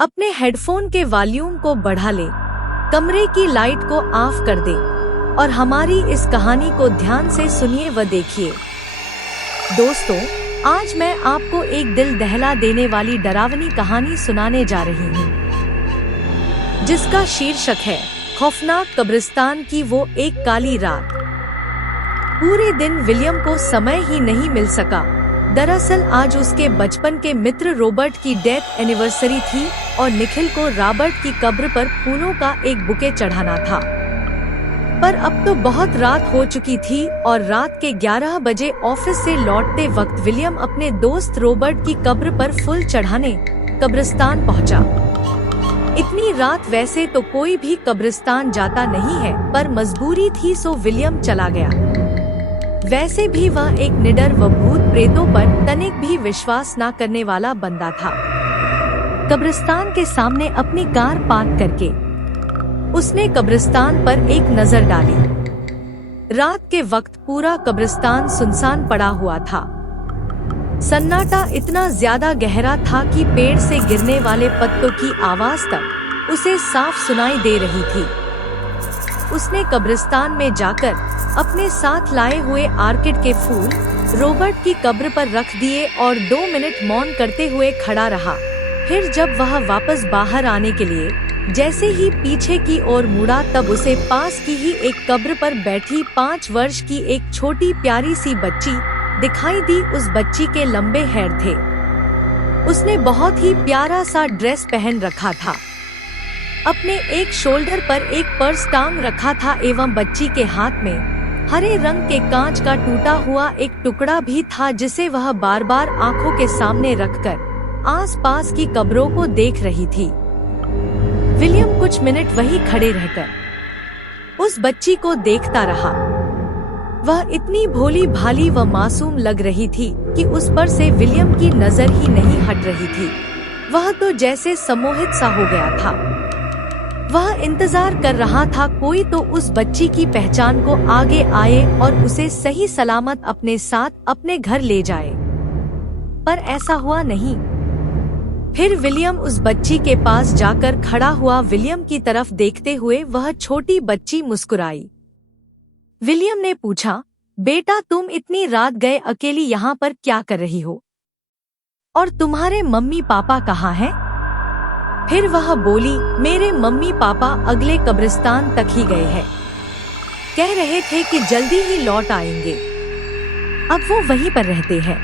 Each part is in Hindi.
अपने हेडफोन के वॉल्यूम को बढ़ा ले, कमरे की लाइट को ऑफ कर दे और हमारी इस कहानी को ध्यान से सुनिए व देखिए। दोस्तों, आज मैं आपको एक दिल दहला देने वाली डरावनी कहानी सुनाने जा रही हूँ, जिसका शीर्षक है खौफनाक कब्रिस्तान की वो एक काली रात। पूरे दिन विलियम को समय ही नहीं मिल सका। दरअसल आज उसके बचपन के मित्र रॉबर्ट की डेथ एनिवर्सरी थी और निखिल को रॉबर्ट की कब्र पर फूलों का एक बुके चढ़ाना था। पर अब तो बहुत रात हो चुकी थी और रात के 11 बजे ऑफिस से लौटते वक्त विलियम अपने दोस्त रॉबर्ट की कब्र पर फूल चढ़ाने कब्रिस्तान पहुंचा। इतनी रात वैसे तो कोई भी कब्रिस्तान जाता नहीं है, पर मजबूरी थी सो विलियम चला गया। वैसे भी वह एक निडर व भूत प्रेतों पर तनिक भी विश्वास न करने वाला बंदा था। कब्रिस्तान के सामने अपनी कार पार्क करके उसने कब्रिस्तान पर एक नजर डाली। रात के वक्त पूरा कब्रिस्तान सुनसान पड़ा हुआ था। सन्नाटा इतना ज्यादा गहरा था कि पेड़ से गिरने वाले पत्तों की आवाज तक उसे साफ सुनाई दे रही थी। उसने कब्रिस्तान में जाकर अपने साथ लाए हुए आर्किड के फूल रॉबर्ट की कब्र पर रख दिए और 2 मिनट मौन करते हुए खड़ा रहा। फिर जब वह वापस बाहर आने के लिए जैसे ही पीछे की ओर मुड़ा, तब उसे पास की ही एक कब्र पर बैठी 5 वर्ष की एक छोटी प्यारी सी बच्ची दिखाई दी। उस बच्ची के लंबे हेयर थे। उसने बहुत ही प्यारा सा ड्रेस पहन रखा था। अपने एक शोल्डर पर एक पर्स टांग रखा था एवं बच्ची के हाथ में हरे रंग के कांच का टूटा हुआ एक टुकड़ा भी था, जिसे वह बार बार आंखों के सामने रखकर आसपास की कब्रों को देख रही थी। विलियम कुछ मिनट वहीं खड़े रहकर उस बच्ची को देखता रहा। वह इतनी भोली भाली व मासूम लग रही थी कि उस पर से विलियम की नजर ही नहीं हट रही थी। वह तो जैसे सम्मोहित सा हो गया था। वह इंतजार कर रहा था कोई तो उस बच्ची की पहचान को आगे आए और उसे सही सलामत अपने साथ अपने घर ले जाए, पर ऐसा हुआ नहीं। फिर विलियम उस बच्ची के पास जाकर खड़ा हुआ। विलियम की तरफ देखते हुए वह छोटी बच्ची मुस्कुराई। विलियम ने पूछा, बेटा तुम इतनी रात गए अकेली यहाँ पर क्या कर रही हो? और तुम्हारे मम्मी पापा कहाँ हैं? फिर वह बोली, मेरे मम्मी पापा अगले कब्रिस्तान तक ही गए हैं। कह रहे थे कि जल्दी ही लौट आएंगे। अब वो वहीं पर रहते हैं।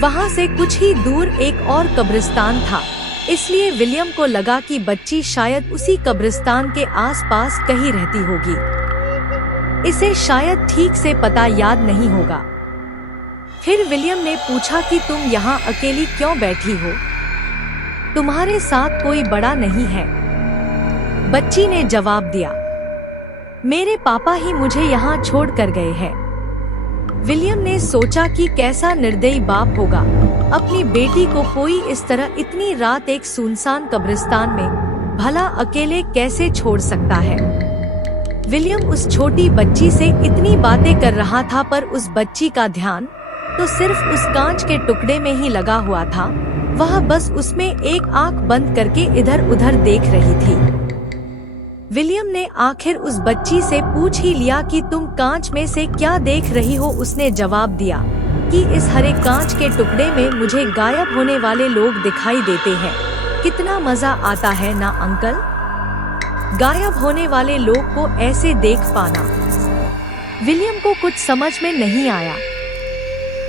वहां से कुछ ही दूर एक और कब्रिस्तान था, इसलिए विलियम को लगा कि बच्ची शायद उसी कब्रिस्तान के आसपास कहीं रहती होगी। इसे शायद ठीक से पता याद नहीं होगा। फिर विलियम ने पूछा कि तुम यहाँ अकेली क्यों बैठी हो? तुम्हारे साथ कोई बड़ा नहीं है? बच्ची ने जवाब दिया, मेरे पापा ही मुझे यहाँ छोड़ कर गए हैं। विलियम ने सोचा कि कैसा निर्दयी बाप होगा, अपनी बेटी को कोई इस तरह इतनी रात एक सुनसान कब्रिस्तान में भला अकेले कैसे छोड़ सकता है। विलियम उस छोटी बच्ची से इतनी बातें कर रहा था, पर उस बच्ची का ध्यान तो सिर्फ उस कांच के टुकड़े में ही लगा हुआ था। वह बस उसमें एक आंख बंद करके इधर उधर देख रही थी। विलियम ने आखिर उस बच्ची से पूछ ही लिया कि तुम कांच में से क्या देख रही हो? उसने जवाब दिया कि इस हरे कांच के टुकड़े में मुझे गायब होने वाले लोग दिखाई देते हैं। कितना मजा आता है ना अंकल, गायब होने वाले लोग को ऐसे देख पाना। विलियम को कुछ समझ में नहीं आया।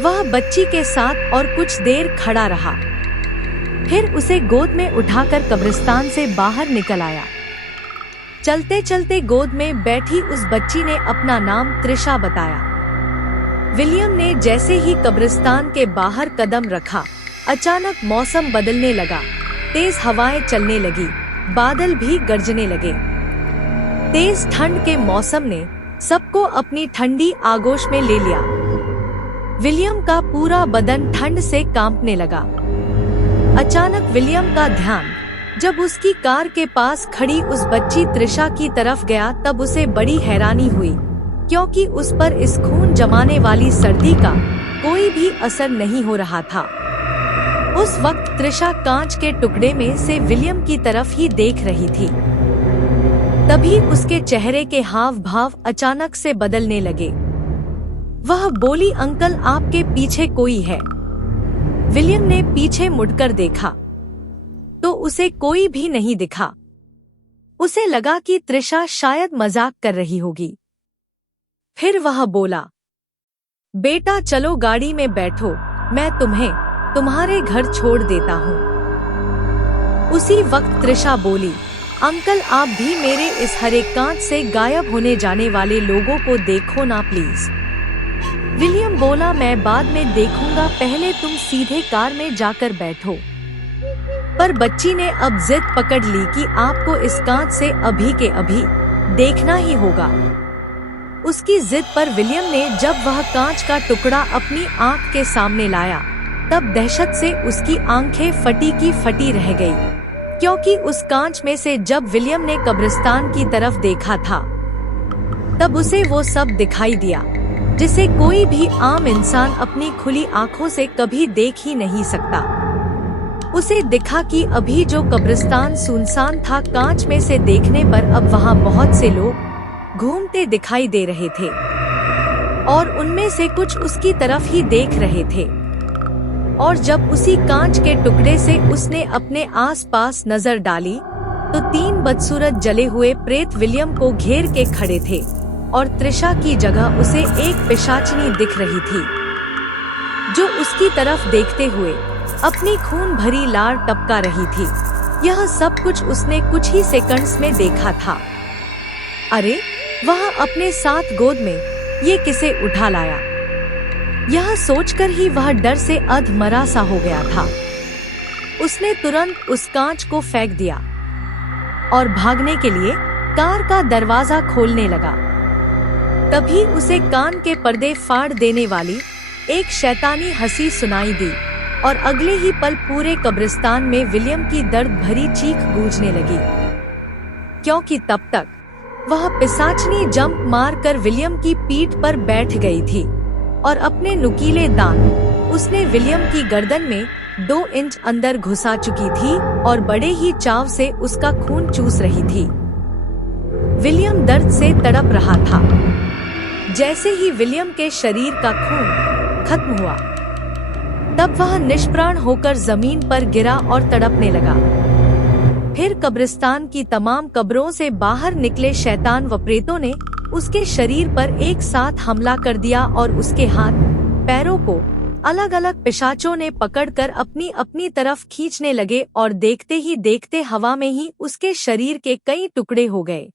वह बच्ची के साथ और कुछ देर खड़ा रहा, फिर उसे गोद में उठाकर कब्रिस्तान से बाहर निकल आया। चलते चलते गोद में बैठी उस बच्ची ने अपना नाम त्रिशा बताया। विलियम ने जैसे ही कब्रिस्तान के बाहर कदम रखा, अचानक मौसम बदलने लगा। तेज हवाएं चलने लगी, बादल भी गरजने लगे। तेज ठंड के मौसम ने सबको अपनी ठंडी आगोश में ले लिया। विलियम का पूरा बदन ठंड से कांपने लगा। अचानक विलियम का ध्यान जब उसकी कार के पास खड़ी उस बच्ची त्रिशा की तरफ गया, तब उसे बड़ी हैरानी हुई, क्योंकि उस पर इस खून जमाने वाली सर्दी का कोई भी असर नहीं हो रहा था। उस वक्त त्रिशा कांच के टुकड़े में से विलियम की तरफ ही देख रही थी। तभी उसके चेहरे के हाव भाव अचानक से बदलने लगे। वह बोली, अंकल आपके पीछे कोई है। विलियम ने पीछे मुड़कर देखा तो उसे कोई भी नहीं दिखा। उसे लगा कि त्रिशा शायद मजाक कर रही होगी। फिर वह बोला, बेटा चलो गाड़ी में बैठो, मैं तुम्हें तुम्हारे घर छोड़ देता हूँ। उसी वक्त त्रिशा बोली, अंकल आप भी मेरे इस हरे कांच से गायब होने जाने वाले लोगों को देखो ना प्लीज। विलियम बोला, मैं बाद में देखूंगा, पहले तुम सीधे कार में जाकर बैठो। पर बच्ची ने अब जिद पकड़ ली कि आपको इस कांच से अभी के अभी देखना ही होगा। उसकी जिद पर विलियम ने जब वह कांच का टुकड़ा अपनी आंख के सामने लाया तब दहशत से उसकी आंखें फटी की फटी रह गई, क्योंकि उस कांच में से जब विलियम ने कब्रिस्तान की तरफ देखा था तब उसे वो सब दिखाई दिया जिसे कोई भी आम इंसान अपनी खुली आंखों से कभी देख ही नहीं सकता। उसे दिखा कि अभी जो कब्रिस्तान सुनसान था, कांच में से देखने पर अब वहाँ बहुत से लोग घूमते दिखाई दे रहे थे और उनमें से कुछ उसकी तरफ ही देख रहे थे। और जब उसी कांच के टुकड़े से उसने अपने आसपास नजर डाली तो 3 बदसूरत जले हुए प्रेत विलियम को घेर के खड़े थे और त्रिशा की जगह उसे एक पिशाचिनी दिख रही थी जो उसकी तरफ देखते हुए अपनी खून भरी लार टपका रही थी। यह सब कुछ उसने कुछ ही सेकंड्स में देखा था। अरे वह अपने साथ गोद में ये किसे उठा लाया, यह सोचकर ही वह डर से अधमरा सा हो गया था। उसने तुरंत उस कांच को फेंक दिया और भागने के लिए कार का दरवाजा खोलने लगा। तभी उसे कान के पर्दे फाड़ देने वाली एक शैतानी हंसी सुनाई दी और अगले ही पल पूरे कब्रिस्तान में विलियम की दर्द भरी चीख गूंजने लगी, क्योंकि तब तक वह पिशाचनी जंप मारकर विलियम की पीठ पर बैठ गई थी और अपने नुकीले दांत उसने विलियम की गर्दन में 2 इंच अंदर घुसा चुकी थी और बड़े ही चाव से उसका खून चूस रही थी। विलियम दर्द से तड़प रहा था। जैसे ही विलियम के शरीर का खून खत्म हुआ तब वह निष्प्राण होकर जमीन पर गिरा और तड़पने लगा। फिर कब्रिस्तान की तमाम कब्रों से बाहर निकले शैतान व प्रेतों ने उसके शरीर पर एक साथ हमला कर दिया और उसके हाथ पैरों को अलग अलग पिशाचों ने पकड़कर अपनी अपनी तरफ खींचने लगे और देखते ही देखते हवा में ही उसके शरीर के कई टुकड़े हो गए।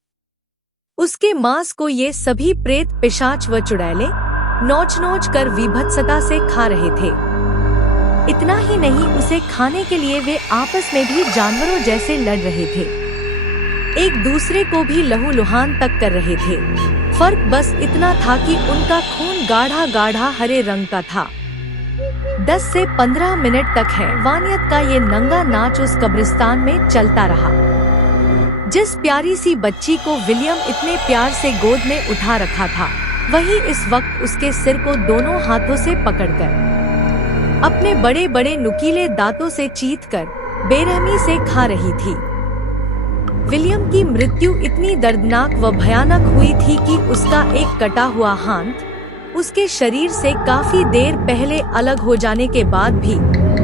उसके मांस को ये सभी प्रेत पिशाच व चुड़ैले नोच नोच कर विभत्सता से खा रहे थे। इतना ही नहीं, उसे खाने के लिए वे आपस में भी जानवरों जैसे लड़ रहे थे, एक दूसरे को भी लहूलुहान तक कर रहे थे। फर्क बस इतना था कि उनका खून गाढ़ा गाढ़ा हरे रंग का था। 10 से 15 मिनट तक हैवानियत का ये नंगा नाच उस कब्रिस्तान में चलता रहा। जिस प्यारी सी बच्ची को विलियम इतने प्यार से गोद में उठा रखा था, वही इस वक्त उसके सिर को दोनों हाथों से पकड़कर अपने बड़े बड़े नुकीले दांतों से चीथकर बेरहमी से खा रही थी। विलियम की मृत्यु इतनी दर्दनाक व भयानक हुई थी कि उसका एक कटा हुआ हाथ उसके शरीर से काफी देर पहले अलग हो जाने के बाद भी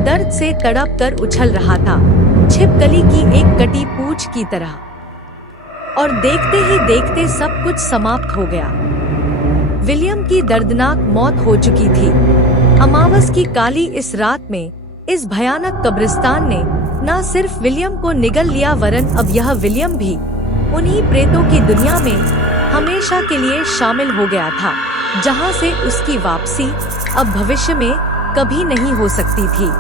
दर्द से तड़प कर उछल रहा था, छिपकली की एक कटी पूंछ की तरह। और देखते ही देखते सब कुछ समाप्त हो गया। विलियम की दर्दनाक मौत हो चुकी थी। अमावस की काली इस रात में इस भयानक कब्रिस्तान ने न सिर्फ विलियम को निगल लिया, वरन अब यह विलियम भी उन्हीं प्रेतों की दुनिया में हमेशा के लिए शामिल हो गया था, जहां से उसकी वापसी अब भविष्य में कभी नहीं हो सकती थी।